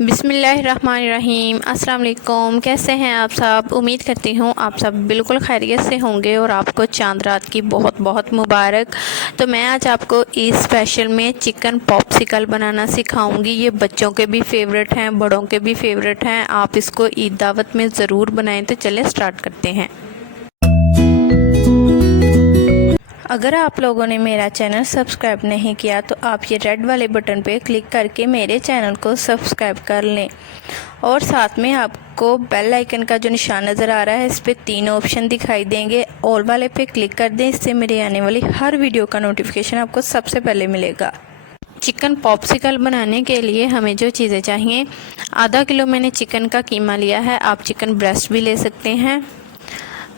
बिस्मिल्लाहिर्रहमानिर्रहीम। अस्सलाम वालेकुम। कैसे हैं आप सब? उम्मीद करती हूँ आप सब बिल्कुल खैरियत से होंगे और आपको चांद रात की बहुत बहुत मुबारक। तो मैं आज आपको ईद स्पेशल में चिकन पॉप्सिकल बनाना सिखाऊंगी। ये बच्चों के भी फेवरेट हैं, बड़ों के भी फेवरेट हैं। आप इसको ईद दावत में ज़रूर बनाएं। तो चले स्टार्ट करते हैं। अगर आप लोगों ने मेरा चैनल सब्सक्राइब नहीं किया तो आप ये रेड वाले बटन पे क्लिक करके मेरे चैनल को सब्सक्राइब कर लें और साथ में आपको बेल आइकन का जो निशान नज़र आ रहा है इस पर 3 ऑप्शन दिखाई देंगे। ऑल वाले पे क्लिक कर दें, इससे मेरे आने वाली हर वीडियो का नोटिफिकेशन आपको सबसे पहले मिलेगा। चिकन पॉप्सिकल बनाने के लिए हमें जो चीज़ें चाहिए, आधा किलो मैंने चिकन का कीमा लिया है। आप चिकन ब्रेस्ट भी ले सकते हैं।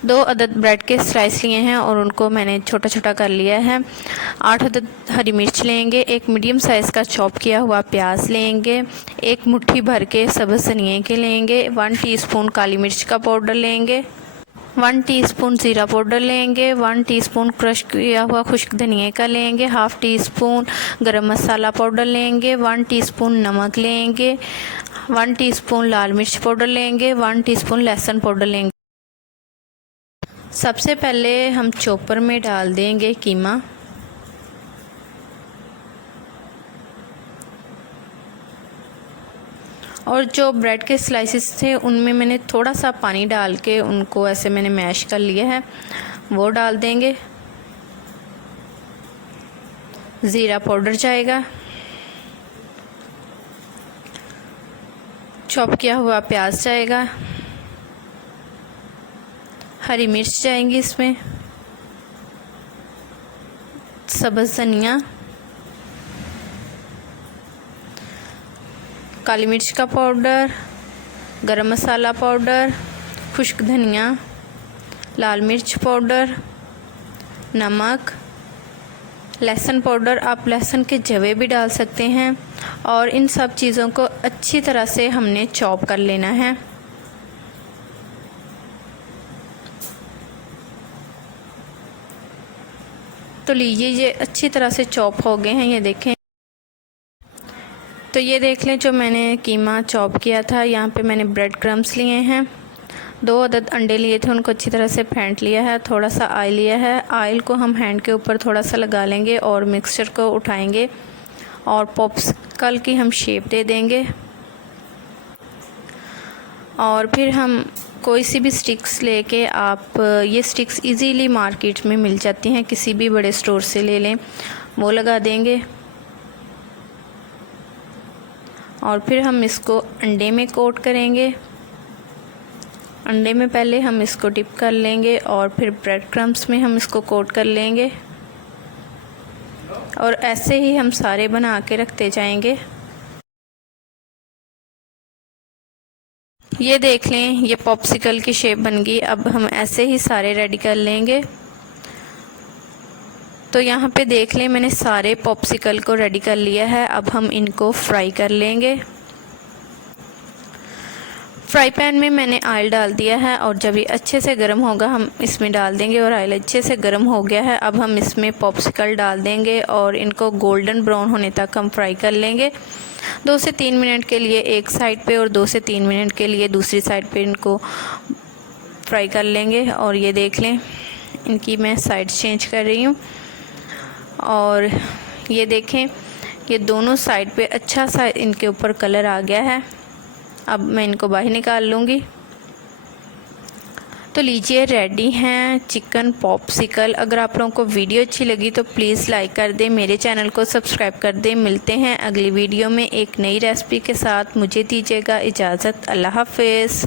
2 अदद ब्रेड के स्लाइस लिए हैं और उनको मैंने छोटा छोटा कर लिया है। 8 अदद हरी मिर्च लेंगे। एक मीडियम साइज़ का चॉप किया हुआ प्याज लेंगे। एक मुट्ठी भर के सब्ज़ धनिए के लेंगे। 1 टीस्पून काली मिर्च का पाउडर लेंगे। 1 टीस्पून ज़ीरा पाउडर लेंगे। 1 टीस्पून क्रश किया हुआ खुश्क धनिए का लेंगे। हाफ़ टीस्पून गरम मसाला पाउडर लेंगे। 1 टीस्पून नमक लेंगे। 1 टीस्पून लाल मिर्च पाउडर लेंगे। 1 टीस्पून लहसुन पाउडर लेंगे। सबसे पहले हम चॉपर में डाल देंगे कीमा। और जो ब्रेड के स्लाइसेस थे उनमें मैंने थोड़ा सा पानी डाल के उनको ऐसे मैंने मैश कर लिया है, वो डाल देंगे। ज़ीरा पाउडर जाएगा। चॉप किया हुआ प्याज जाएगा। हरी मिर्च जाएंगी इसमें। सब्ज़ धनिया, काली मिर्च का पाउडर, गरम मसाला पाउडर, खुश्क धनिया, लाल मिर्च पाउडर, नमक, लहसुन पाउडर। आप लहसुन के जवे भी डाल सकते हैं। और इन सब चीज़ों को अच्छी तरह से हमने चॉप कर लेना है। तो लीजिए, ये अच्छी तरह से चॉप हो गए हैं, ये देखें। तो ये देख लें, जो मैंने कीमा चॉप किया था, यहाँ पे मैंने ब्रेड क्रम्स लिए हैं। 2 अदद अंडे लिए थे, उनको अच्छी तरह से फेंट लिया है। थोड़ा सा ऑयल लिया है। ऑयल को हम हैंड के ऊपर थोड़ा सा लगा लेंगे और मिक्सचर को उठाएंगे और पॉप्सिकल की हम शेप दे देंगे। और फिर हम कोई सी भी स्टिक्स लेके, आप ये स्टिक्स इजीली मार्केट में मिल जाती हैं, किसी भी बड़े स्टोर से ले लें, वो लगा देंगे। और फिर हम इसको अंडे में कोट करेंगे। अंडे में पहले हम इसको डिप कर लेंगे और फिर ब्रेड क्रम्स में हम इसको कोट कर लेंगे। और ऐसे ही हम सारे बना के रखते जाएंगे। ये देख लें, ये पॉप्सिकल की शेप बन गई। अब हम ऐसे ही सारे रेडी कर लेंगे। तो यहाँ पे देख लें, मैंने सारे पॉप्सिकल को रेडी कर लिया है। अब हम इनको फ्राई कर लेंगे। फ्राई पैन में मैंने ऑयल डाल दिया है और जब ये अच्छे से गर्म होगा हम इसमें डाल देंगे। और ऑयल अच्छे से गर्म हो गया है। अब हम इसमें पॉप्सिकल डाल देंगे और इनको गोल्डन ब्राउन होने तक हम फ्राई कर लेंगे। 2 से 3 मिनट के लिए एक साइड पे और 2 से 3 मिनट के लिए दूसरी साइड पे इनको फ्राई कर लेंगे। और ये देख लें, इनकी मैं साइड चेंज कर रही हूँ। और ये देखें, ये दोनों साइड पे अच्छा सा इनके ऊपर कलर आ गया है। अब मैं इनको बाहर निकाल लूँगी। तो लीजिए, रेडी हैं चिकन पॉप्सिकल। अगर आप लोगों को वीडियो अच्छी लगी तो प्लीज़ लाइक कर दें, मेरे चैनल को सब्सक्राइब कर दें। मिलते हैं अगली वीडियो में एक नई रेसिपी के साथ। मुझे दीजिएगा इजाज़त। अल्लाह हाफ़िज़।